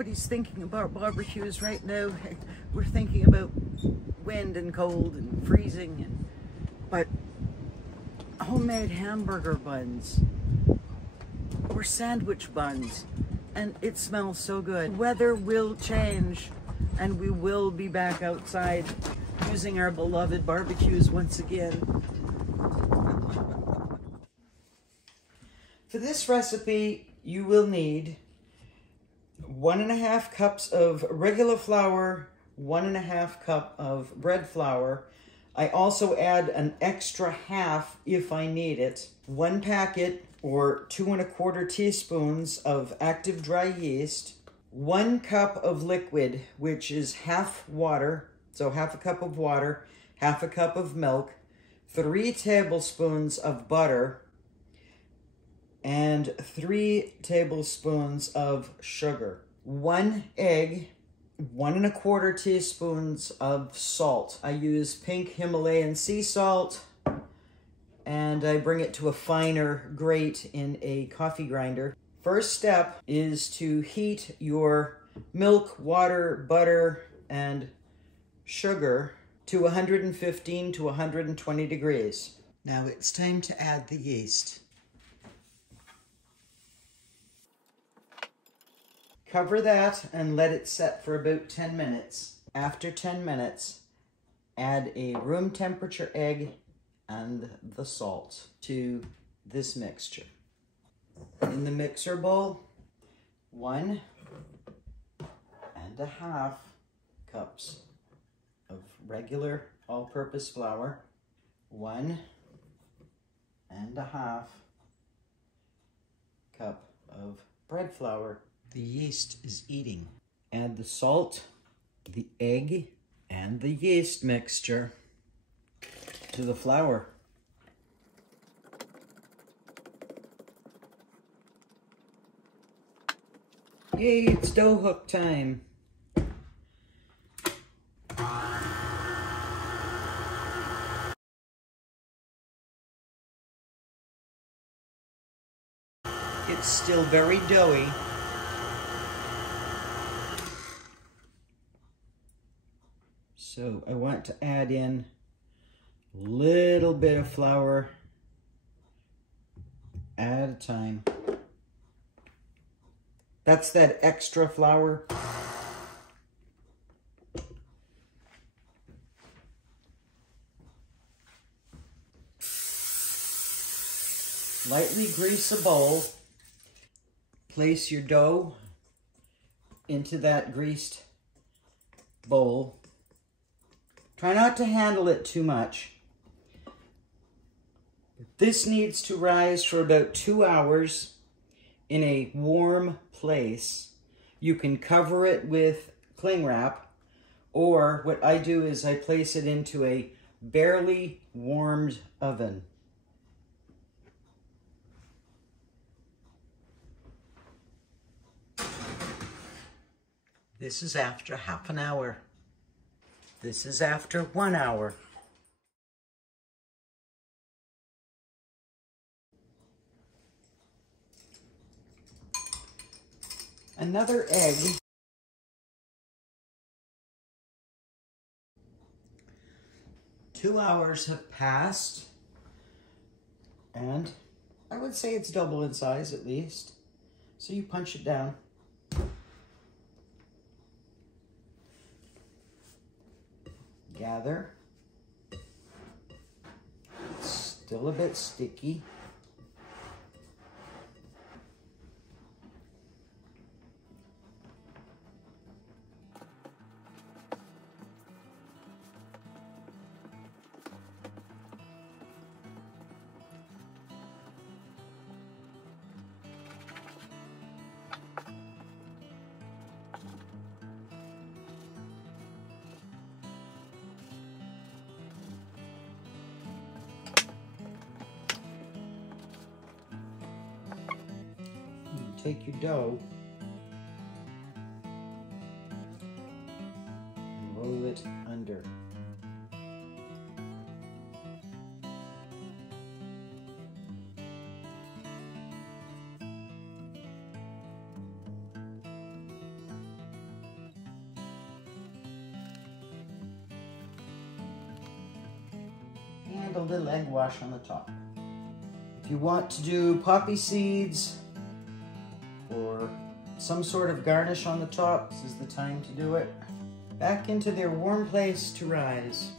nobody's thinking about barbecues right now. We're thinking about wind and cold and freezing, but homemade hamburger buns or sandwich buns, and it smells so good. Weather will change and we will be back outside using our beloved barbecues once again. For this recipe, you will need 1.5 cups of regular flour, 1.5 cup of bread flour. I also add an extra half if I need it. 1 packet or 2¼ teaspoons of active dry yeast. 1 cup of liquid, which is half water, so half a cup of water, half a cup of milk, 3 tablespoons of butter, and 3 tablespoons of sugar. 1 egg, 1¼ teaspoons of salt. I use pink Himalayan sea salt, and I bring it to a finer grate in a coffee grinder. First step is to heat your milk, water, butter, and sugar to 115 to 120 degrees. Now it's time to add the yeast. Cover that and let it set for about 10 minutes. After 10 minutes, add a room temperature egg and the salt to this mixture. In the mixer bowl, 1.5 cups of regular all-purpose flour, 1.5 cup of bread flour. The yeast is eating. Add the salt, the egg, and the yeast mixture to the flour. Yay, it's dough hook time. It's still very doughy. So I want to add in a little bit of flour at a time. That's that extra flour. Lightly grease a bowl. Place your dough into that greased bowl. Try not to handle it too much. This needs to rise for about 2 hours in a warm place. You can cover it with cling wrap, or what I do is I place it into a barely warmed oven. This is after half an hour. This is after 1 hour. Another egg. Two hours have passed, and I would say it's double in size at least. So you punch it down. Gather. It's still a bit sticky. Take your dough and roll it under. sprinkle a little egg wash on the top. If you want to do poppy seeds or some sort of garnish on the top, this is the time to do it. Back into their warm place to rise.